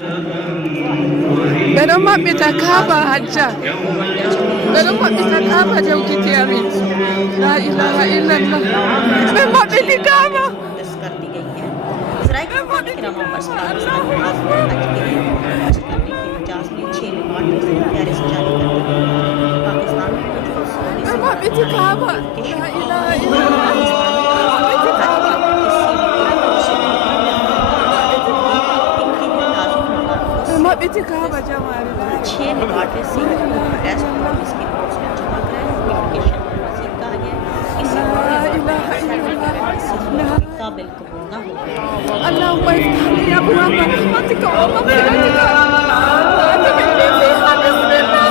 Belum kita kaba aja. Belum kita kaba jauh kita amin. La ilaha illallah. Memang kita kaba. कर दी गई है। इसराइल के मुताबिक रमजान पर पाकिस्तान में आज के लिए हज करने की 50 में 6 रिकॉर्ड में से प्यारे से जारी कर दी गई है। पाकिस्तान में memang kita kaba. La ilaha illallah. memang kita kaba jamaah. 6 रिकॉर्ड में से टेस्ट और इसकी रिपोर्ट्स में जमा कराए नोटिफिकेशन में मजीद कहा गया किसी काबिल कबूल न हो। اللهم افتح لي ابواب رحمتك ومغفرتك وادخلني فيها بسم الله.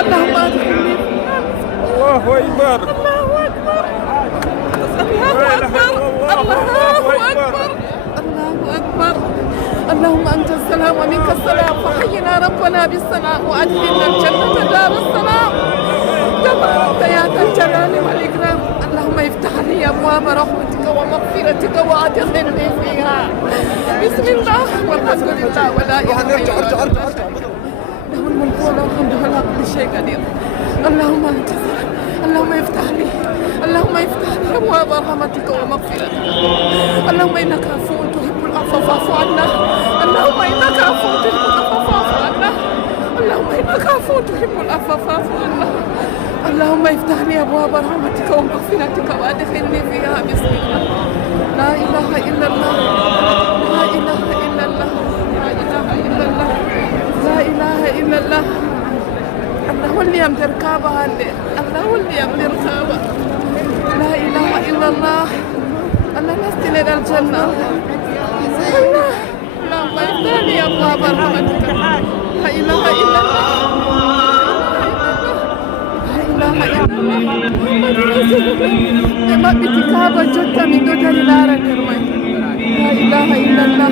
اللهم ادخلني فيها بسم الله. الله اكبر الله اكبر الله اكبر الله اكبر الله اكبر. اللهم انت السلام ومنك السلام فحينا ربنا بالسلام وادخلنا الجنه دار السلام تبارك يا ذا الجلال والاكرام. اللهم افتح لي ابواب رحمتك ومغفرتك وادخلني فيها بسم الله والحمد لله ولا اله الا الله له الملك وله الحمد ولا كل شيء قدير. اللهم انت اللهم افتح لي اللهم افتح لي ابواب رحمتك ومغفرتك. اللهم انك عفو تحب العفو فاعف عنا. اللهم انك عفو تحب العفو فاعف عنا. اللهم انك عفو تحب العفو فاعف عنا. اللهم افتح لي ابواب رحمتك ومغفرتك وادخلني فيها بسم الله. لا اله الا الله لا اله الا الله لا اله الا الله لا اله الا الله. الله هو اللي يمدر كعبة الله هو اللي يمدر كعبة. لا اله الا الله. الله نستل الى الجنة. الله اللهم افتح لي ابواب رحمتك. لا اله الا الله memang kita kaba jotta min do dari lara dermai. La ilaha illallah